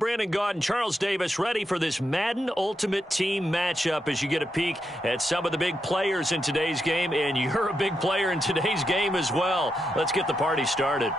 Brandon Gaud and Charles Davis ready for this Madden Ultimate Team matchup as you get a peek at some of the big players in today's game, and you're a big player in today's game as well. Let's get the party started.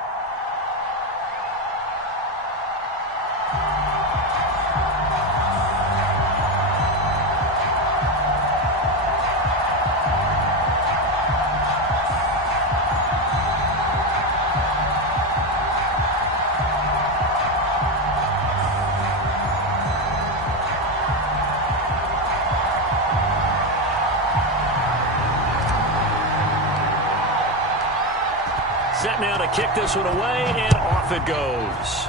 Set now to kick this one away, and off it goes.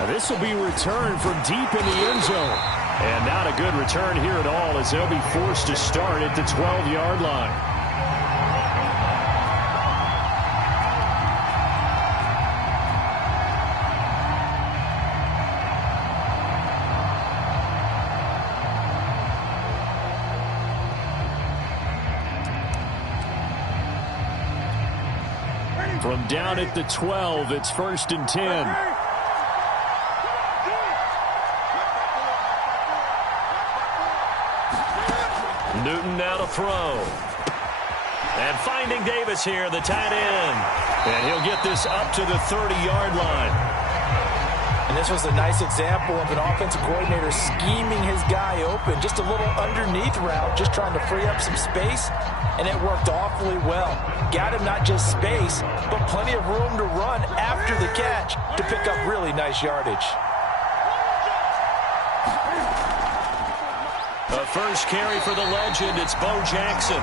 Now this will be returned from deep in the end zone. And not a good return here at all, as they'll be forced to start at the 12-yard line. From down at the 12, it's 1st and 10. Newton now to throw. And finding Davis here, the tight end. And he'll get this up to the 30-yard line. And this was a nice example of an offensive coordinator scheming his guy open. Just a little underneath route, just trying to free up some space. And it worked awfully well. Got him not just space, but plenty of room to run after the catch to pick up really nice yardage. The first carry for the legend, it's Bo Jackson.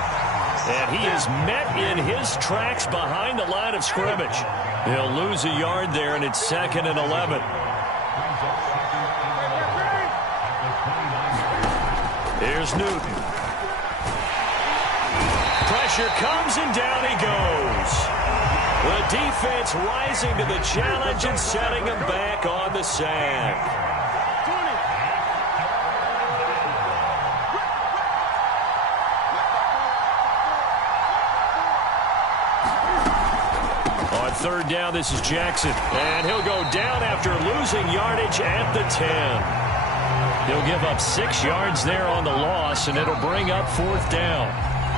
And he is met in his tracks behind the line of scrimmage. He'll lose a yard there, and it's 2nd and 11. Here's Newton. Pressure comes, and down he goes. The defense rising to the challenge and setting him back on the sack. On 3rd down, this is Jackson. And he'll go down after losing yardage at the 10. He'll give up 6 yards there on the loss, and it'll bring up 4th down.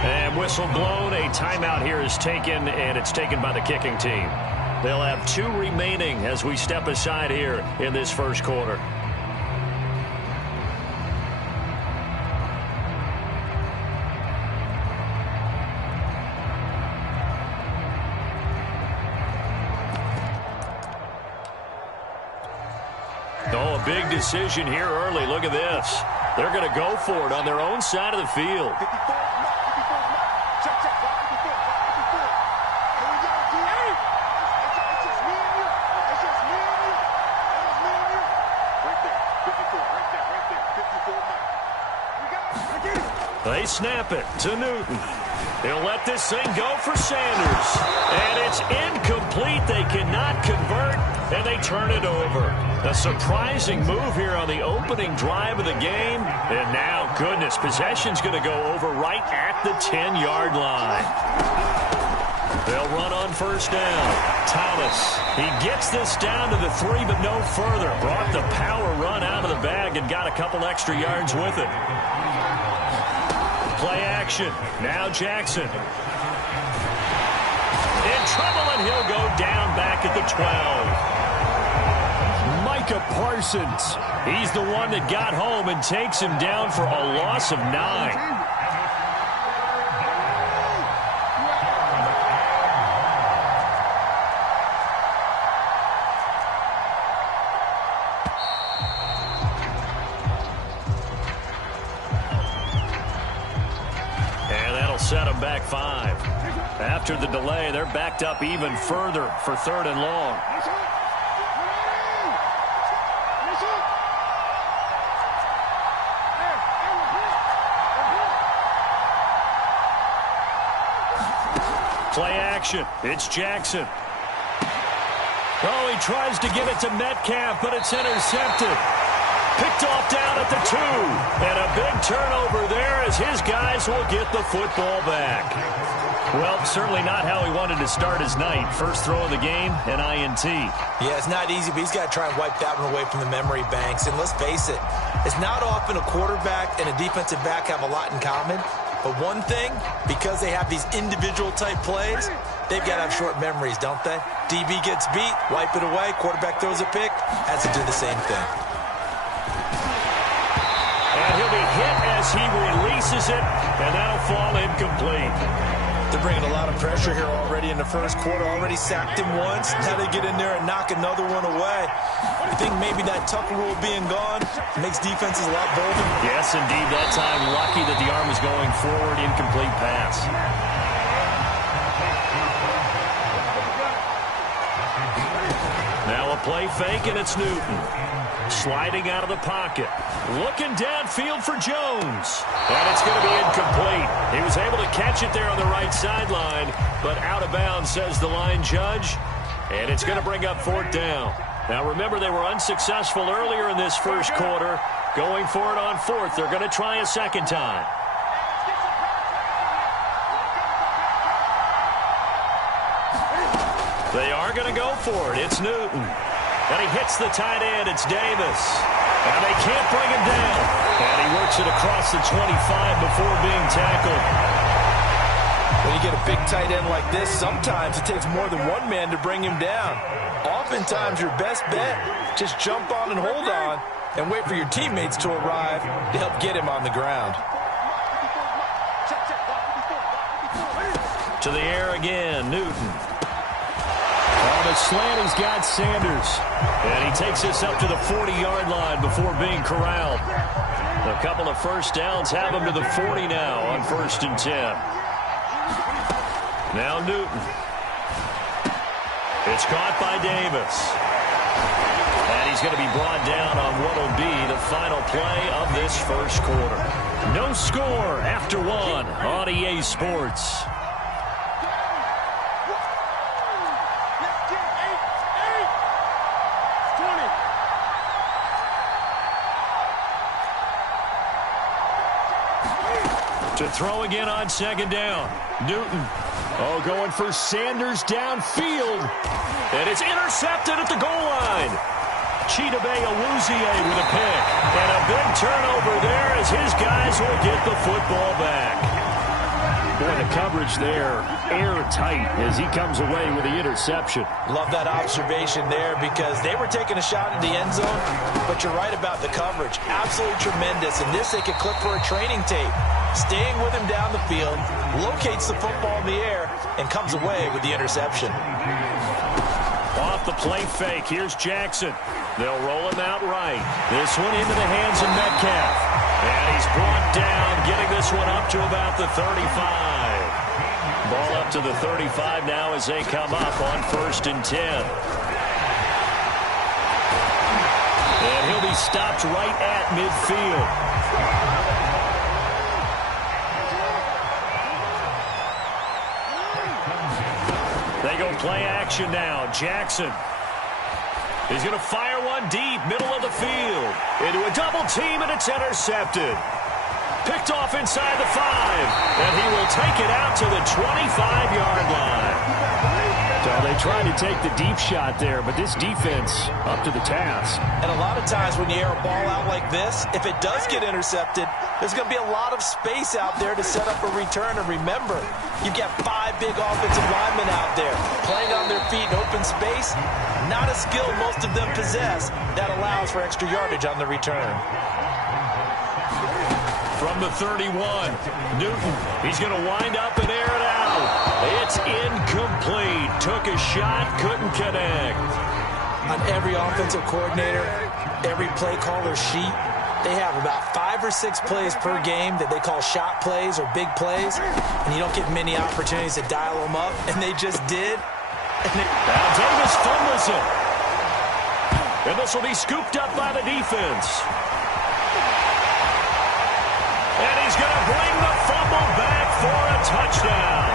And whistle blown, a timeout here is taken, and it's taken by the kicking team. They'll have 2 remaining as we step aside here in this first quarter. Oh, a big decision here early. Look at this. They're going to go for it on their own side of the field. They snap it to Newton. He'll let this thing go for Sanders. And it's incomplete. They cannot convert, and they turn it over. A surprising move here on the opening drive of the game. And now, goodness, possession's going to go over right at the 10-yard line. They'll run on 1st down. Thomas, he gets this down to the 3, but no further. Brought the power run out of the bag and got a couple extra yards with it. Play action. Now Jackson. In trouble, and he'll go down back at the 12. Micah Parsons. He's the one that got home and takes him down for a loss of 9. Set them back 5. After the delay, they're backed up even further for 3rd and long. Play action. It's Jackson. Oh, he tries to get it to Metcalf, but it's intercepted. Picked off down at the 2. And a big turnover there as his guys will get the football back. Well, certainly not how he wanted to start his night. First throw of the game, an INT. Yeah, it's not easy, but he's got to try and wipe that one away from the memory banks. And let's face it, it's not often a quarterback and a defensive back have a lot in common. But one thing, because they have these individual type plays, they've got to have short memories, don't they? DB gets beat, wipe it away, quarterback throws a pick, has to do the same thing. And he'll be hit as he releases it, and that'll fall incomplete. They're bringing a lot of pressure here already in the first quarter. Already sacked him once. Now they get in there and knock another one away. I think maybe that Tucker rule being gone makes defenses a lot bolder. Yes, indeed. That time, lucky that the arm was going forward. Incomplete pass. Now a play fake, and it's Newton. Sliding out of the pocket. Looking downfield for Jones. And it's going to be incomplete. He was able to catch it there on the right sideline, but out of bounds, says the line judge. And it's going to bring up 4th down. Now remember, they were unsuccessful earlier in this first quarter. Going for it on 4th. They're going to try a second time. They are going to go for it. It's Newton. And he hits the tight end. It's Davis. And they can't bring him down. And he works it across the 25 before being tackled. When you get a big tight end like this, sometimes it takes more than one man to bring him down. Oftentimes, your best bet, just jump on and hold on and wait for your teammates to arrive to help get him on the ground. To the air again, Newton. On the slant, he's got Sanders. And he takes this up to the 40-yard line before being corralled. A couple of first downs have him to the 40 now on 1st and 10. Now Newton. It's caught by Davis. And he's going to be brought down on what will be the final play of this first quarter. No score after 1 on EA Sports. To throw again on 2nd down. Newton. Oh, going for Sanders downfield. And it's intercepted at the goal line. Chidobe Awuzie with a pick. And a big turnover there as his guys will get the football back. Boy, the coverage there, airtight as he comes away with the interception. Love that observation there because they were taking a shot at the end zone, but you're right about the coverage. Absolutely tremendous. And this they could clip for a training tape. Staying with him down the field, locates the football in the air, and comes away with the interception. Off the play fake, here's Jackson. They'll roll him out right. This one into the hands of Metcalf. And he's brought down, getting this one up to about the 35. Ball up to the 35 now as they come up on 1st and 10. And he'll be stopped right at midfield. They go play action now. Jackson. He's going to fire one deep, middle of the field. Into a double team, and it's intercepted. Picked off inside the 5. And he will take it out to the 25-yard line. So they tried to take the deep shot there, but this defense up to the task. And a lot of times when you air a ball out like this, if it does get intercepted, there's going to be a lot of space out there to set up a return. And remember, you've got 5 big offensive linemen out there playing on their feet in open space. Not a skill most of them possess that allows for extra yardage on the return. From the 31, Newton. He's going to wind up and air it out. It's incomplete. Took a shot, couldn't connect. On every offensive coordinator, every play caller sheet, they have about 5 or 6 plays per game that they call shot plays or big plays, and you don't get many opportunities to dial them up, and they just did. Now Davis fumbles it. And this will be scooped up by the defense. And he's going to bring the fumble back for a touchdown.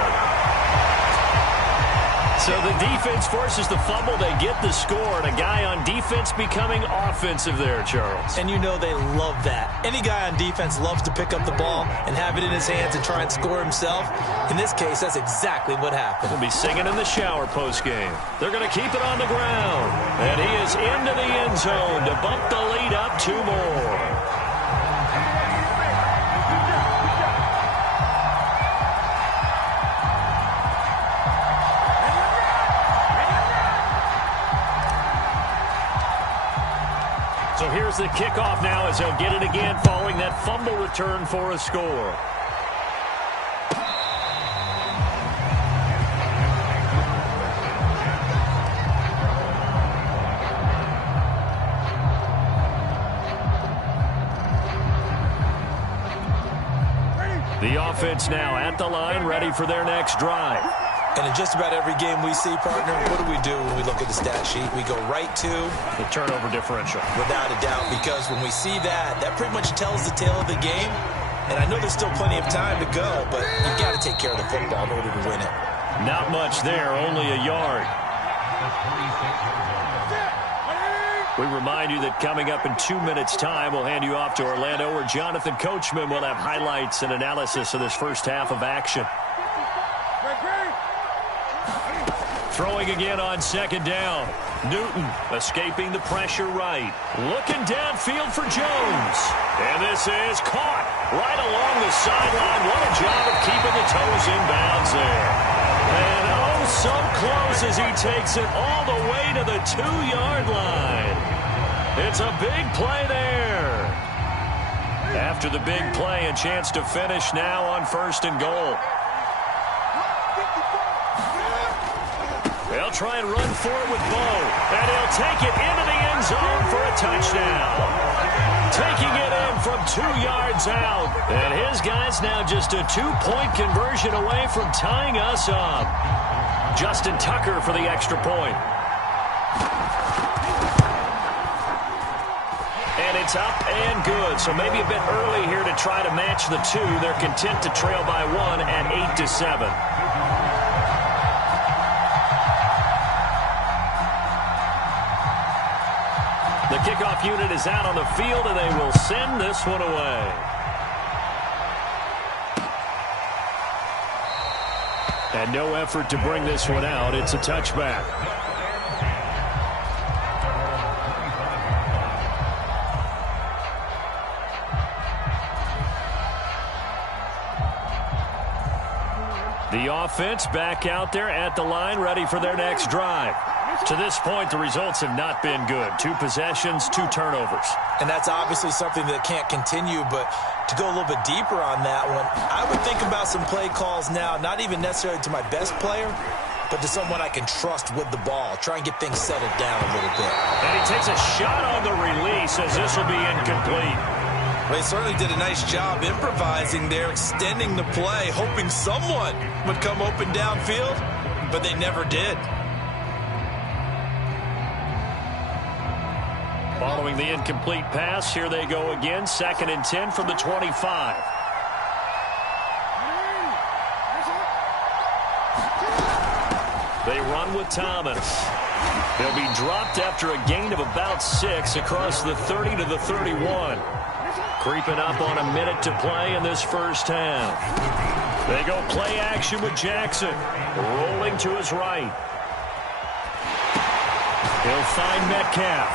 So the defense forces the fumble. They get the score, and a guy on defense becoming offensive there, Charles. And you know they love that. Any guy on defense loves to pick up the ball and have it in his hands and try and score himself. In this case, that's exactly what happened. He'll be singing in the shower post-game. They're going to keep it on the ground. And he is into the end zone to bump the lead up 2 more. So here's the kickoff now as they'll get it again following that fumble return for a score. The offense now at the line, ready for their next drive. And in just about every game we see, partner, what do when we look at the stat sheet? We go right to the turnover differential. Without a doubt, because when we see that, that pretty much tells the tale of the game. And I know there's still plenty of time to go, but you've got to take care of the football in order to win it. Not much there, only a yard. We remind you that coming up in 2 minutes' time, we'll hand you off to Orlando, where Jonathan Coachman will have highlights and analysis of this first half of action. Throwing again on second down. Newton escaping the pressure right. Looking downfield for Jones. And this is caught right along the sideline. What a job of keeping the toes in bounds there. And oh, so close as he takes it all the way to the 2-yard line. It's a big play there. After the big play, a chance to finish now on 1st and goal. They'll try and run for it with Bo. And he'll take it into the end zone for a touchdown. Taking it in from 2 yards out. And his guy's now just a 2-point conversion away from tying us up. Justin Tucker for the extra point. And it's up and good. So maybe a bit early here to try to match the 2. They're content to trail by 1 at 8-7. The kickoff unit is out on the field, and they will send this one away. And no effort to bring this one out. It's a touchback. The offense back out there at the line, ready for their next drive. To this point, the results have not been good. 2 possessions, 2 turnovers. And that's obviously something that can't continue, but to go a little bit deeper on that one, I would think about some play calls now, not even necessarily to my best player, but to someone I can trust with the ball. Try and get things settled down a little bit. And he takes a shot on the release as this will be incomplete. They certainly did a nice job improvising there, extending the play, hoping someone would come open downfield, but they never did. Following the incomplete pass, here they go again. 2nd and 10 from the 25. They run with Thomas. He'll be dropped after a gain of about 6 across the 30 to the 31. Creeping up on a minute to play in this first half. They go play action with Jackson. Rolling to his right. He'll find Metcalf.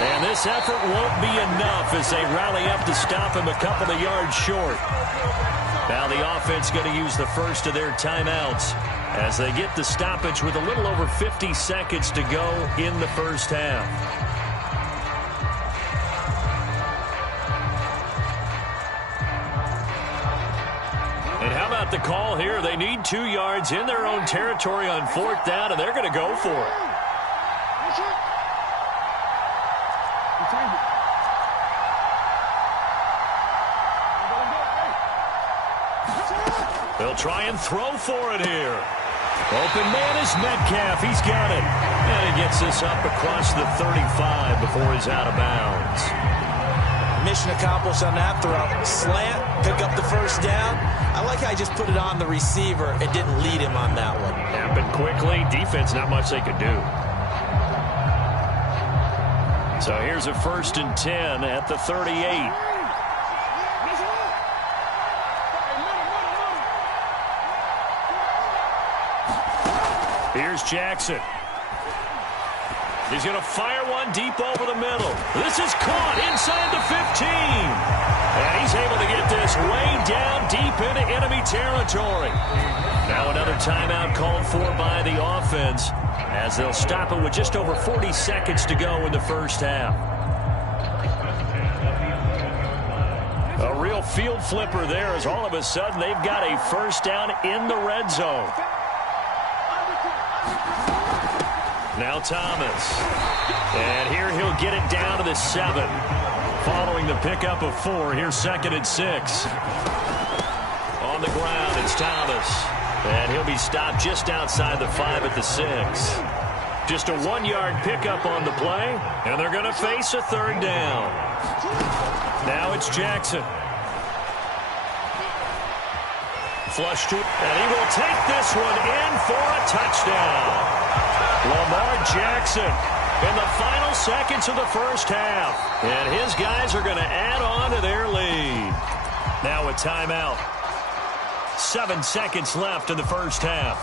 And this effort won't be enough as they rally up to stop him a couple of yards short. Now the offense going to use the first of their timeouts as they get the stoppage with a little over 50 seconds to go in the first half. And how about the call here? They need 2 yards in their own territory on 4th down, and they're going to go for it. They'll try and throw for it here. Open man is Metcalf. He's got it. And he gets this up across the 35 before he's out of bounds. mission accomplished on that throw. Slant, pick up the first down. I like how he just put it on the receiver and didn't lead him on that one. Happened quickly. Defense, not much they could do. So here's a 1st and 10 at the 38. Here's Jackson. He's going to fire one deep over the middle. This is caught inside the 15. And he's able to get this way down deep into enemy territory. Now another timeout called for by the offense as they'll stop it with just over 40 seconds to go in the first half. A real field flipper there as all of a sudden they've got a first down in the red zone. Now Thomas. And here he'll get it down to the 7. Following the pickup of 4, here's 2nd and 6. On the ground, it's Thomas. And he'll be stopped just outside the 5 at the 6. Just a 1-yard pickup on the play, and they're going to face a 3rd down. Now it's Jackson. Flush to, and he will take this one in for a touchdown. Lamar Jackson in the final seconds of the first half. And his guys are going to add on to their lead. Now a timeout. 7 seconds left in the first half.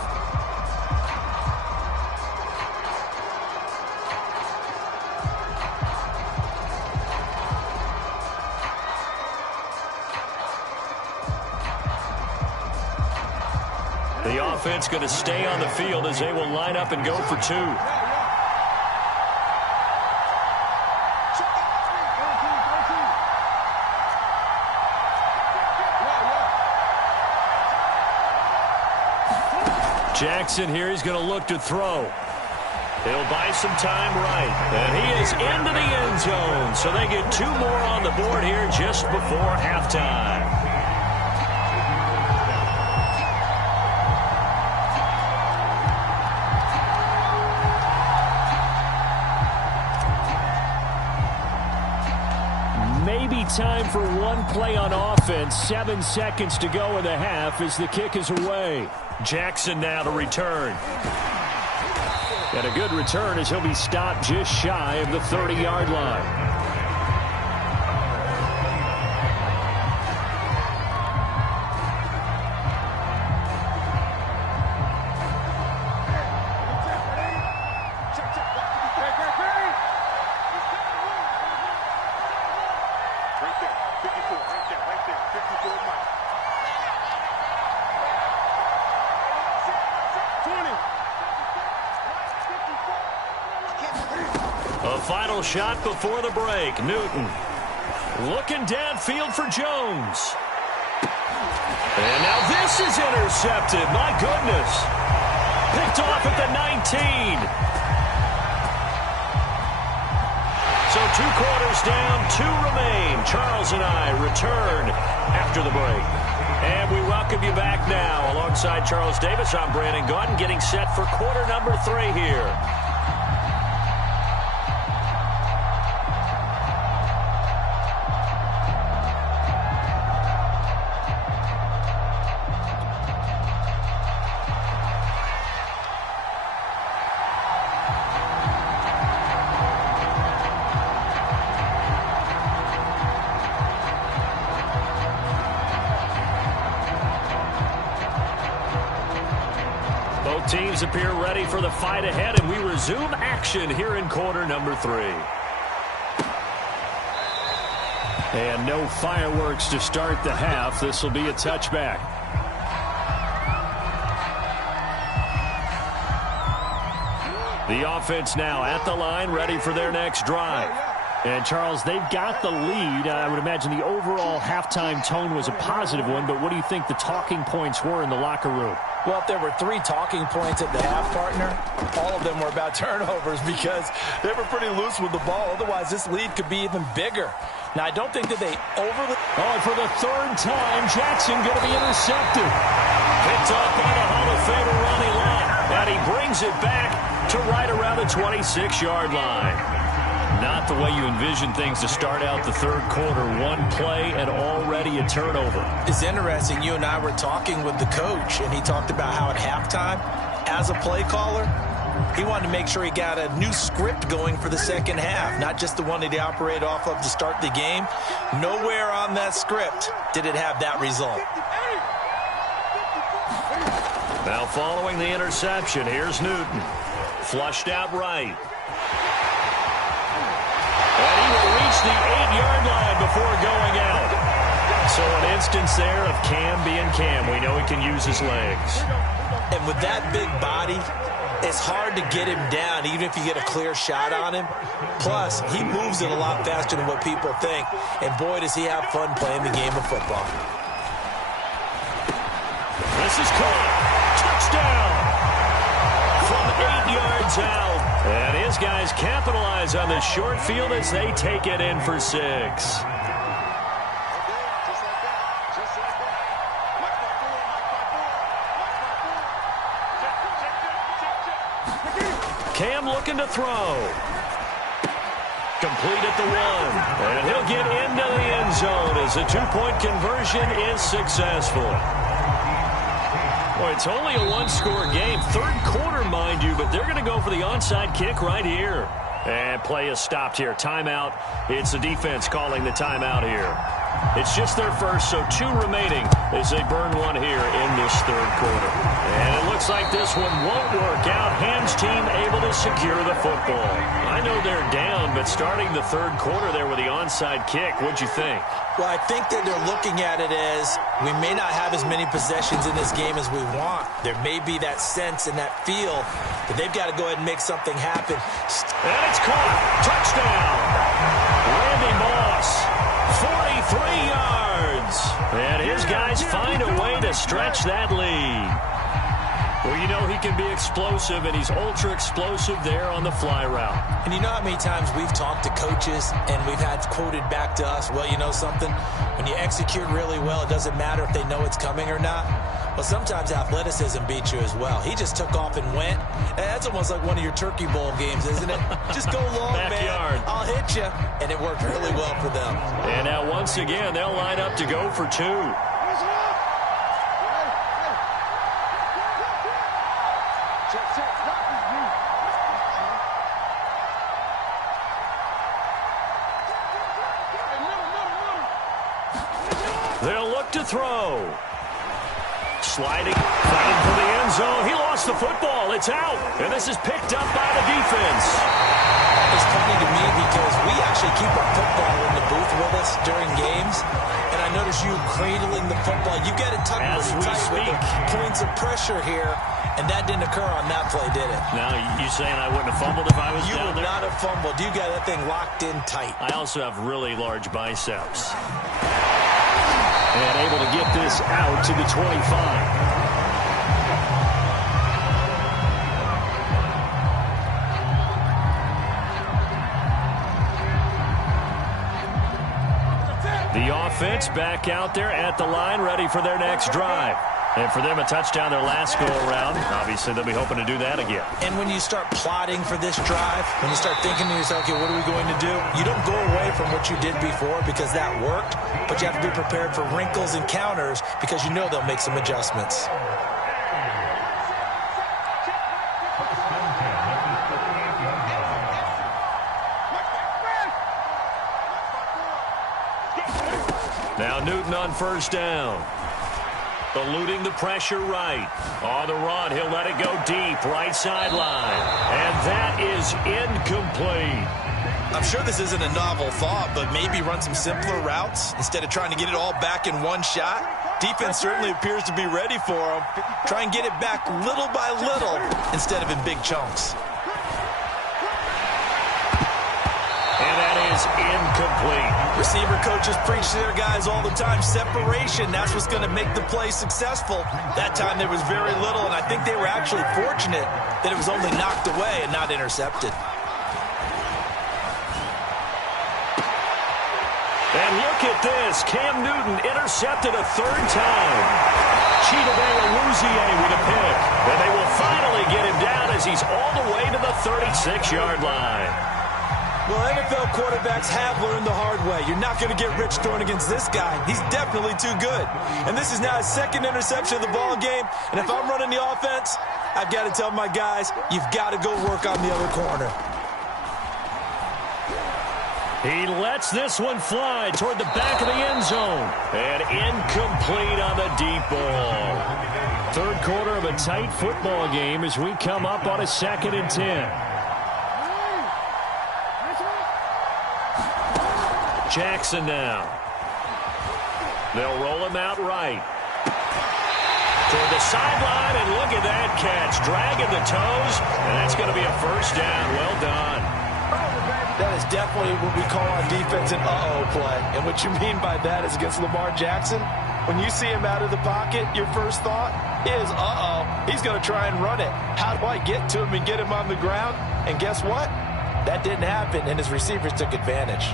The offense going to stay on the field as they will line up and go for 2. Jackson here, he's going to look to throw. He'll buy some time right. And he is into the end zone. So they get 2 more on the board here just before halftime. Maybe time for one play on offense. 7 seconds to go in the half as the kick is away. Jackson now to return. And a good return as he'll be stopped just shy of the 30-yard line. A final shot before the break. Newton looking downfield for Jones. And now this is intercepted. My goodness. Picked off at the 19. So 2 quarters down, 2 remain. Charles and I return after the break. And we welcome you back now. Alongside Charles Davis, I'm Brandon Gaudin, getting set for quarter number 3 here. Teams appear ready for the fight ahead, and we resume action here in quarter number 3. And no fireworks to start the half. This will be a touchback. The offense now at the line, ready for their next drive. And, Charles, they've got the lead. I would imagine the overall halftime tone was a positive one, but what do you think the talking points were in the locker room? Well, if there were 3 talking points at the half, partner, all of them were about turnovers because they were pretty loose with the ball. Otherwise, this lead could be even bigger. Now, I don't think that they overly... Oh, for the 3rd time, Jackson going to be intercepted. Picked up by the Hall of Famer Ronnie Lott. And he brings it back to right around the 26-yard line. Not the way you envision things to start out the third quarter. One play and already a turnover. It's interesting. You and I were talking with the coach, and he talked about how at halftime, as a play caller, he wanted to make sure he got a new script going for the second half, not just the one that he operated off of to start the game. Nowhere on that script did it have that result. Now following the interception, here's Newton. Flushed out right. And he will reach the 8-yard line before going out. So an instance there of Cam being Cam. We know he can use his legs. And with that big body, it's hard to get him down, even if you get a clear shot on him. Plus, he moves it a lot faster than what people think. And boy, does he have fun playing the game of football. This is caught. Touchdown. From 8 yards out. And his guys capitalize on the short field as they take it in for 6. Cam looking to throw. Complete at the 1. And he'll get into the end zone as the 2-point conversion is successful. Boy, it's only a one-score game. Third quarter, mind you, but they're going to go for the onside kick right here. And play is stopped here. Timeout. It's the defense calling the timeout here. It's just their first, so 2 remaining as they burn one here in this third quarter. And it looks like this one won't work out. Ham's team able to secure the football. I know they're down, but starting the third quarter there with the onside kick, what'd you think? Well, I think that they're looking at it as we may not have as many possessions in this game as we want. There may be that sense and that feel that they've got to go ahead and make something happen. And it's caught. Touchdown. Randy Moss, 43 yards. And his guys find a way to stretch that lead. Well, you know he can be explosive, and he's ultra-explosive there on the fly route. And you know how many times we've talked to coaches, and we've had quoted back to us, well, you know something? When you execute really well, it doesn't matter if they know it's coming or not. Well, sometimes athleticism beats you as well. He just took off and went. That's almost like one of your Turkey Bowl games, isn't it? Just go long, Backyard. man. I'll hit you. And it worked really well for them. And now once again, they'll line up to go for 2. They'll look to throw. Sliding, fighting for the end zone. He lost the football. It's out. And this is picked up by the defense. It's funny to me because we actually keep our football in the booth with us during games. And I notice you cradling the football. You get it tucked pretty tight with the points of pressure here. And that didn't occur on that play, did it? Now, you saying I wouldn't have fumbled if I was You down would there? not have fumbled. You got that thing locked in tight. I also have really large biceps. And able to get this out to the 25. The offense back out there at the line, ready for their next drive. And for them, a touchdown their last go-around. Obviously, they'll be hoping to do that again. And when you start plotting for this drive, when you start thinking to yourself, okay, what are we going to do? You don't go away from what you did before because that worked, but you have to be prepared for wrinkles and counters because you know they'll make some adjustments. Now Newton on first down. Eluding the pressure right. On the run, he'll let it go deep, right sideline. And that is incomplete. I'm sure this isn't a novel thought, but maybe run some simpler routes instead of trying to get it all back in one shot. Defense certainly appears to be ready for him. Try and get it back little by little instead of in big chunks. And that is incomplete. Receiver coaches preach to their guys all the time. Separation, that's what's going to make the play successful. That time there was very little, and I think they were actually fortunate that it was only knocked away and not intercepted. And look at this. Cam Newton intercepted a third time. Chidobe Awuzie with a pick. And they will finally get him down as he's all the way to the 36-yard line. Well, NFL quarterbacks have learned the hard way. You're not going to get rich throwing against this guy. He's definitely too good. And this is now his second interception of the ball game. And if I'm running the offense, I've got to tell my guys, you've got to go work on the other corner. He lets this one fly toward the back of the end zone. And incomplete on the deep ball. Third quarter of a tight football game as we come up on a 2nd and 10. Jackson now. They'll roll him out right. Toward the sideline, and look at that catch. Dragging the toes, and that's going to be a first down. Well done. That is definitely what we call on defense an uh-oh play. And what you mean by that is against Lamar Jackson, when you see him out of the pocket, your first thought is, uh-oh, he's going to try and run it. How do I get to him and get him on the ground? And guess what? That didn't happen, and his receivers took advantage.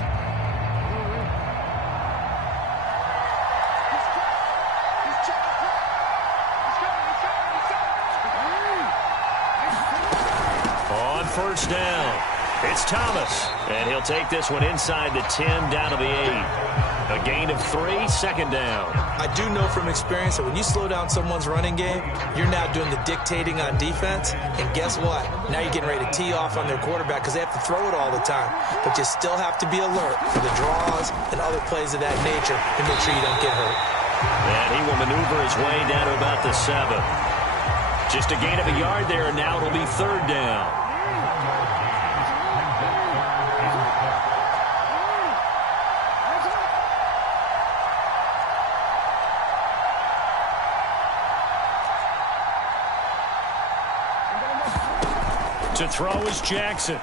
On first down, it's Thomas, and he'll take this one inside the 10 down to the 8. A gain of 3, 2nd down. I do know from experience that when you slow down someone's running game, you're now doing the dictating on defense. And guess what? Now you're getting ready to tee off on their quarterback because they have to throw it all the time. But you still have to be alert for the draws and other plays of that nature to make sure you don't get hurt. And he will maneuver his way down to about the 7. Just a gain of a yard there, and now it'll be 3rd down. To throw is Jackson.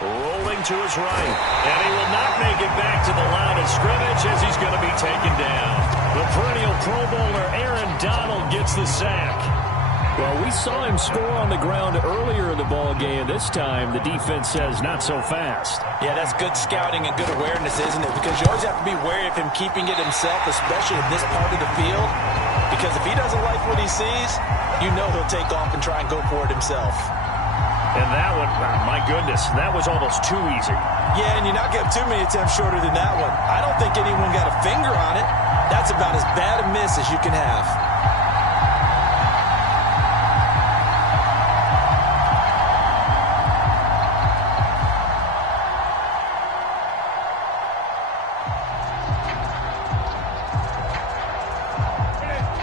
Rolling to his right. And he will not make it back to the line of scrimmage as he's going to be taken down. The perennial Pro Bowler Aaron Donald gets the sack. Well, we saw him score on the ground earlier in the ball game. This time, the defense says not so fast. Yeah, that's good scouting and good awareness, isn't it? Because you always have to be wary of him keeping it himself, especially in this part of the field. Because if he doesn't like what he sees, you know he'll take off and try and go for it himself. And that one, my goodness, that was almost too easy. Yeah, and you're not getting too many attempts shorter than that one. I don't think anyone got a finger on it. That's about as bad a miss as you can have.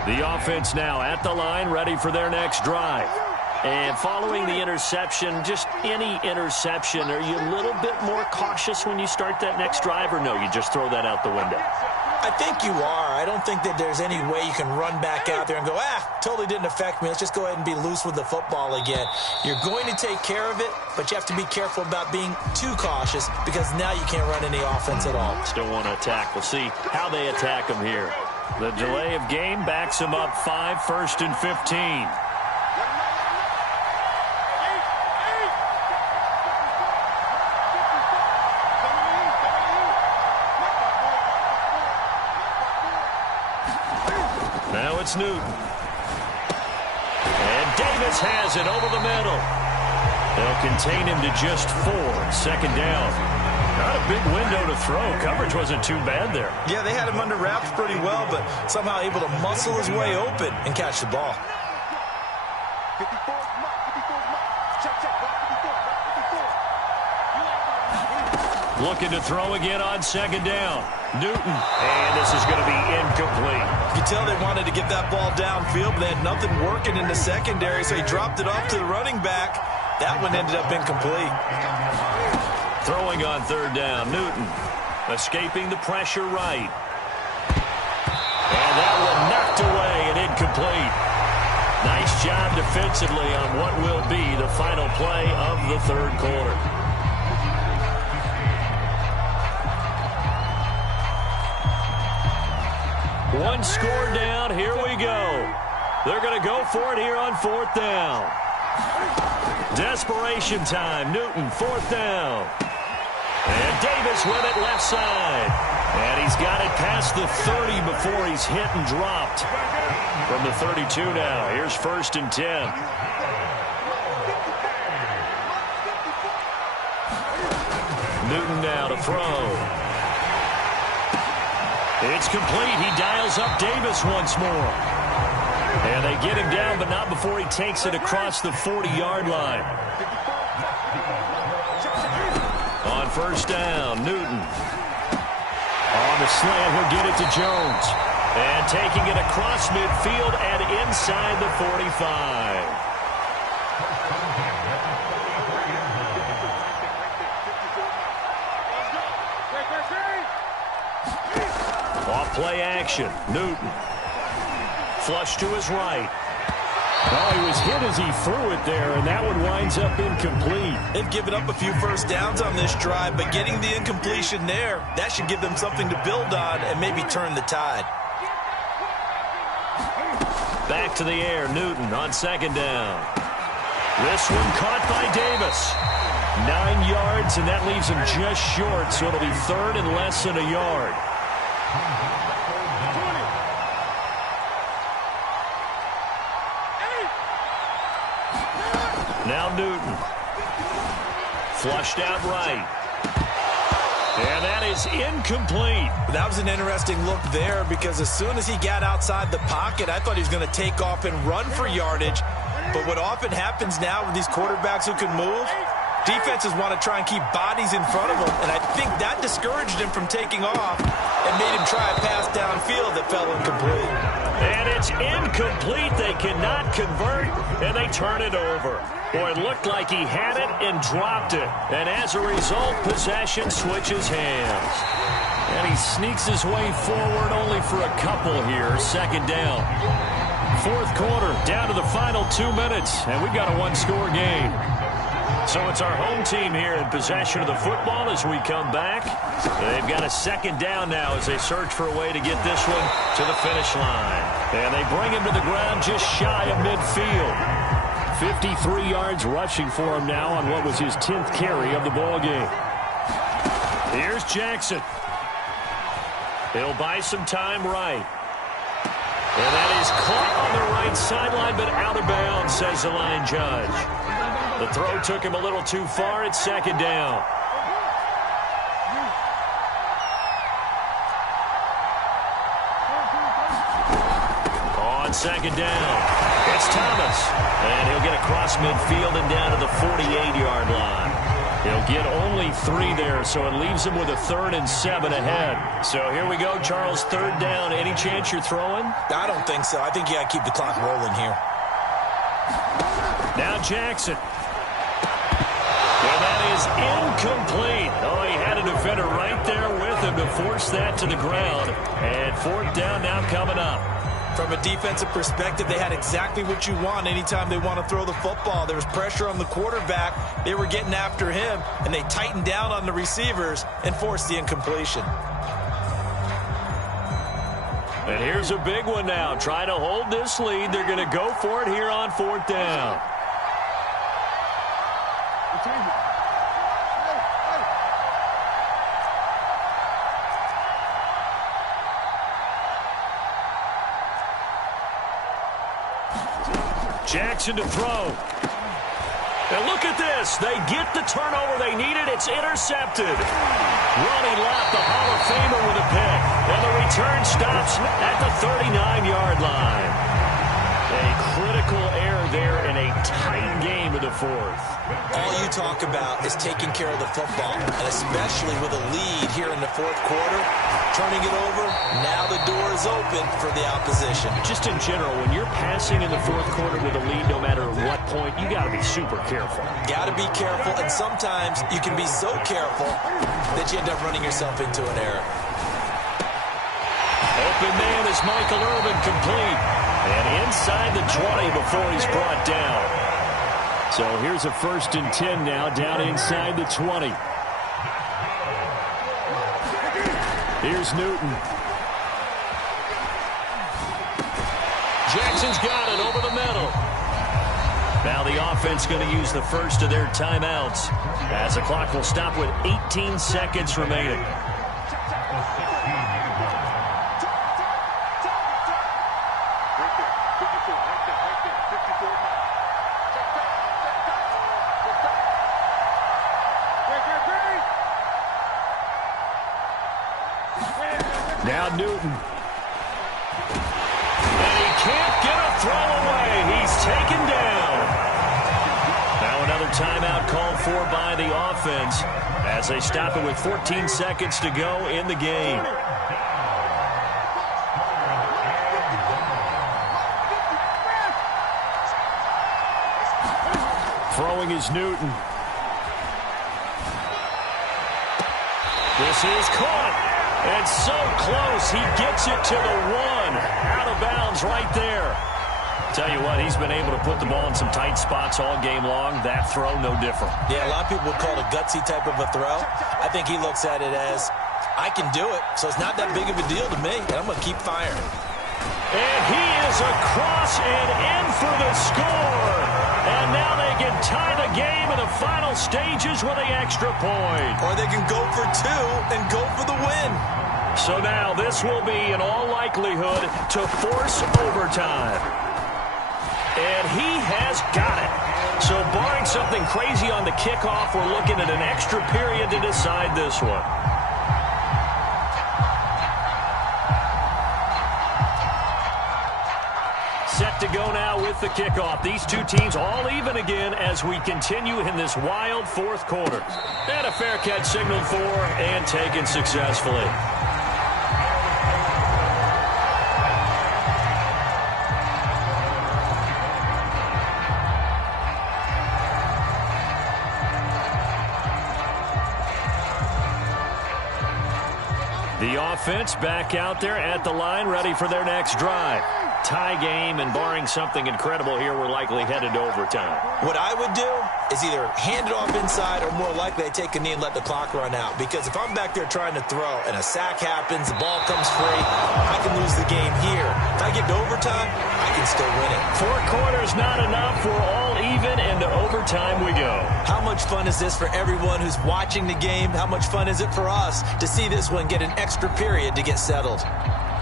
The offense now at the line, ready for their next drive. And following the interception, just any interception, are you a little bit more cautious when you start that next drive, or no, you just throw that out the window? I think you are. I don't think that there's any way you can run back out there and go, totally didn't affect me. Let's just go ahead and be loose with the football again. You're going to take care of it, but you have to be careful about being too cautious because now you can't run any offense at all. Still want to attack. We'll see how they attack them here. The delay of game backs them up 5, 1st and 15. Now it's Newton. And Davis has it over the middle. They'll contain him to just 4. 2nd down. Not a big window to throw. Coverage wasn't too bad there. Yeah, they had him under wraps pretty well, but somehow able to muscle his way open and catch the ball. Looking to throw again on 2nd down. Newton. And this is going to be incomplete. You can tell they wanted to get that ball downfield, but they had nothing working in the secondary, so he dropped it off to the running back. That one ended up incomplete. Throwing on 3rd down. Newton escaping the pressure right. And that one knocked away and incomplete. Nice job defensively on what will be the final play of the 3rd quarter. One score down. Here we go. They're going to go for it here on 4th down. Desperation time. Newton, 4th down. And Davis with it left side. And he's got it past the 30 before he's hit and dropped. From the 32 now. Here's 1st and 10. Newton now to throw. It's complete. He dials up Davis once more. And they get him down, but not before he takes it across the 40-yard line. On first down, Newton. On the slant, he'll get it to Jones. And taking it across midfield and inside the 45. Off play action, Newton. Flush to his right. Well, he was hit as he threw it there, and that one winds up incomplete. They've given up a few first downs on this drive, but getting the incompletion there, that should give them something to build on and maybe turn the tide. Back to the air, Newton on second down. This one caught by Davis. 9 yards, and that leaves him just short, so it'll be third and less than a yard. Now Newton. Flushed out right. And that is incomplete. That was an interesting look there because as soon as he got outside the pocket, I thought he was going to take off and run for yardage. But what often happens now with these quarterbacks who can move, defenses want to try and keep bodies in front of them. And I think that discouraged him from taking off and made him try a pass downfield that fell incomplete. And it's incomplete. They cannot convert, and they turn it over. Boy, it looked like he had it and dropped it. And as a result, possession switches hands. And he sneaks his way forward only for a couple here. Second down. Fourth quarter, down to the final 2 minutes, and we've got a one-score game. So it's our home team here in possession of the football as we come back. They've got a second down now as they search for a way to get this one to the finish line. And they bring him to the ground just shy of midfield. 53 yards rushing for him now on what was his 10th carry of the ball game. Here's Jackson. He'll buy some time right. And that is caught on the right sideline, but out of bounds, says the line judge. The throw took him a little too far at second down. On second down, it's Thomas. And he'll get across midfield and down to the 48-yard line. He'll get only 3 there, so it leaves him with a 3rd and 7 ahead. So here we go, Charles, third down. Any chance you're throwing? I don't think so. I think you got to keep the clock rolling here. Now Jackson. And that is incomplete. Oh, he had a defender right there with him to force that to the ground. And fourth down now coming up. From a defensive perspective, they had exactly what you want anytime they want to throw the football. There was pressure on the quarterback. They were getting after him, and they tightened down on the receivers and forced the incompletion. And here's a big one now. Trying to hold this lead. They're going to go for it here on fourth down. Jackson to throw. And look at this. They get the turnover they needed. It's intercepted. Ronnie Lott, the Hall of Famer, with a pick. And the return stops at the 39-yard line. A critical error there in a tight game of the fourth. All you talk about is taking care of the football, and especially with a lead here in the fourth quarter, turning it over, now the door is open for the opposition. Just in general, when you're passing in the fourth quarter with a lead, no matter what point, you got to be super careful. Got to be careful, and sometimes you can be so careful that you end up running yourself into an error. Open man is Michael Irvin, complete. And inside the 20 before he's brought down. So here's a 1st and 10 now, down inside the 20. Here's Newton. Jackson's got it over the middle. Now the offense going to use the first of their timeouts as the clock will stop with 18 seconds remaining. now Newton. And he can't get a throw away. He's taken down. Now another timeout called for by the offense as they stop it with 14 seconds to go in the game. Throwing is Newton. This is caught. And so close. He gets it to the one. Out of bounds right there. Tell you what, he's been able to put the ball in some tight spots all game long. That throw, no different. Yeah, a lot of people would call it a gutsy type of a throw. I think he looks at it as, I can do it, so it's not that big of a deal to me, and I'm going to keep firing. And he is across and in for the score. And now they can tie the game in the final stages with the extra point. Or they can go for two and go for the win. So now this will be, in all likelihood, to force overtime. And he has got it. So barring something crazy on the kickoff, we're looking at an extra period to decide this one. Set to go now with the kickoff. These two teams all even again as we continue in this wild fourth quarter. And a fair catch signaled for and taken successfully. The offense back out there at the line, ready for their next drive. Tie game, and barring something incredible here, we're likely headed to overtime. What I would do is either hand it off inside or more likely I take a knee and let the clock run out. Because if I'm back there trying to throw and a sack happens, the ball comes free, I can lose the game here. If I get to overtime, I can still win it. 4 quarters not enough. We're all even, and to overtime we go. How much fun is this for everyone who's watching the game? How much fun is it for us to see this one get an extra period to get settled?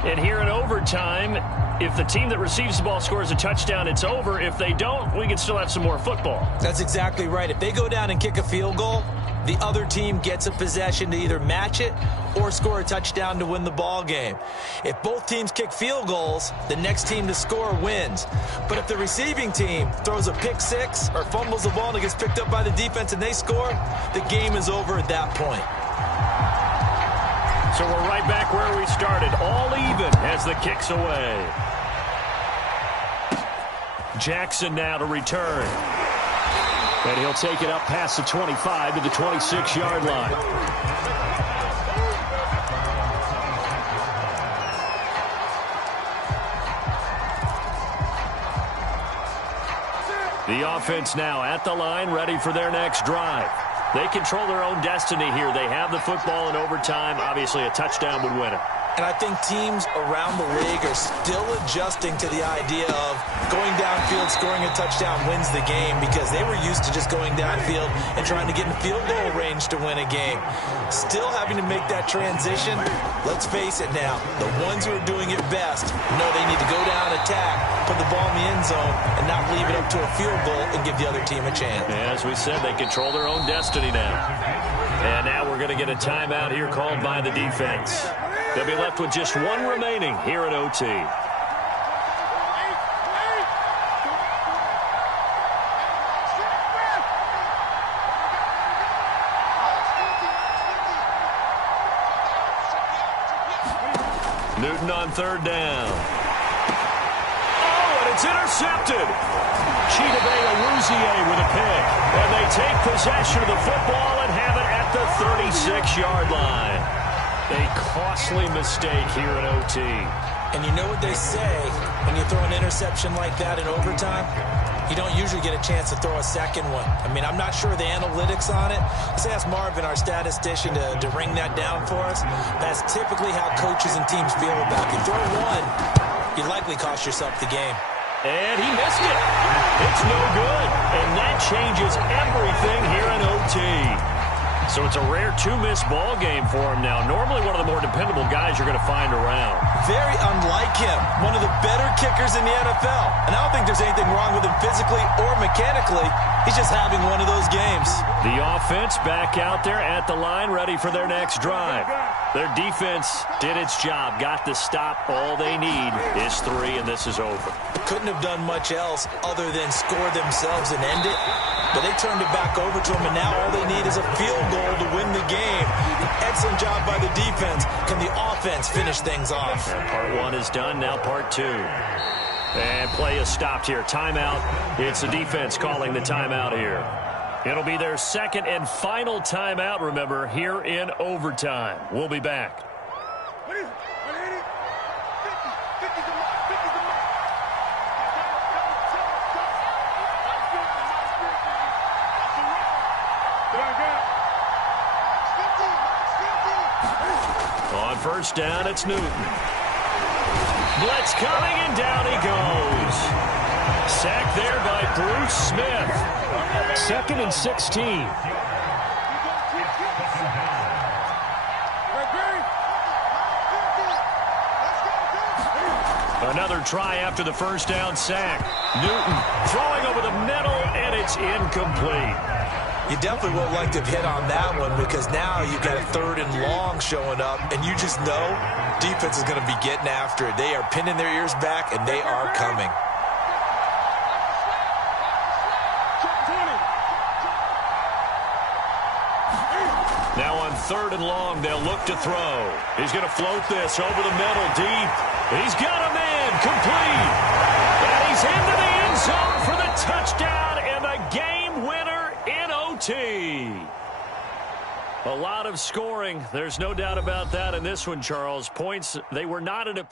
And here in overtime, if the team that receives the ball scores a touchdown, it's over. If they don't, we can still have some more football. That's exactly right. If they go down and kick a field goal, the other team gets a possession to either match it or score a touchdown to win the ball game. If both teams kick field goals, the next team to score wins. But if the receiving team throws a pick six or fumbles the ball and it gets picked up by the defense and they score, the game is over at that point. So we're right back where we started, all even as the kick's away. Jackson now to return. And he'll take it up past the 25 to the 26-yard line. The offense now at the line, ready for their next drive. They control their own destiny here. They have the football in overtime. Obviously, a touchdown would win it. And I think teams around the league are still adjusting to the idea of going downfield, scoring a touchdown wins the game, because they were used to just going downfield and trying to get in field goal range to win a game. Still having to make that transition. Let's face it now, the ones who are doing it best know they need to go down, attack, put the ball in the end zone, and not leave it up to a field goal and give the other team a chance. As we said, they control their own destiny now. And now we're going to get a timeout here called by the defense. They'll be left with just one remaining here at OT. Newton on third down. Oh, and it's intercepted. Chidobe Awuzie with a pick. And they take possession of the football and have it at the 36-yard line. A costly mistake here in OT. And you know what they say, when you throw an interception like that in overtime, you don't usually get a chance to throw a second one. I mean, I'm not sure the analytics on it. Let's ask Marvin, our statistician, to ring that down for us. That's typically how coaches and teams feel about it. You throw one, you likely cost yourself the game. And he missed it. It's no good. And that changes everything here in OT. So it's a rare two-miss ball game for him now. Normally one of the more dependable guys you're going to find around. Very unlike him. One of the better kickers in the NFL. And I don't think there's anything wrong with him physically or mechanically. He's just having one of those games. The offense back out there at the line, ready for their next drive. Their defense did its job, got the stop. All they need is 3, and this is over. Couldn't have done much else other than score themselves and end it. But they turned it back over to them, and now all they need is a field goal to win the game. Excellent job by the defense. Can the offense finish things off? And part 1 is done, now part 2. And play is stopped here. Timeout. It's the defense calling the timeout here. It'll be their second and final timeout, remember, here in overtime. We'll be back. On first down, it's Newton. Blitz coming, and down he goes. Sacked there by Bruce Smith. 2nd and 16. Another try after the first down sack. Newton throwing over the middle, and it's incomplete. You definitely would like to have hit on that one because now you've got a 3rd and long showing up, and you just know defense is going to be getting after it. They are pinning their ears back, and they are coming. Now on 3rd and long, they'll look to throw. He's going to float this over the middle deep. He's got a man complete. And he's into the end zone for the touchdown and the game winner in OT. A lot of scoring. There's no doubt about that in this one, Charles. Points, they were not in a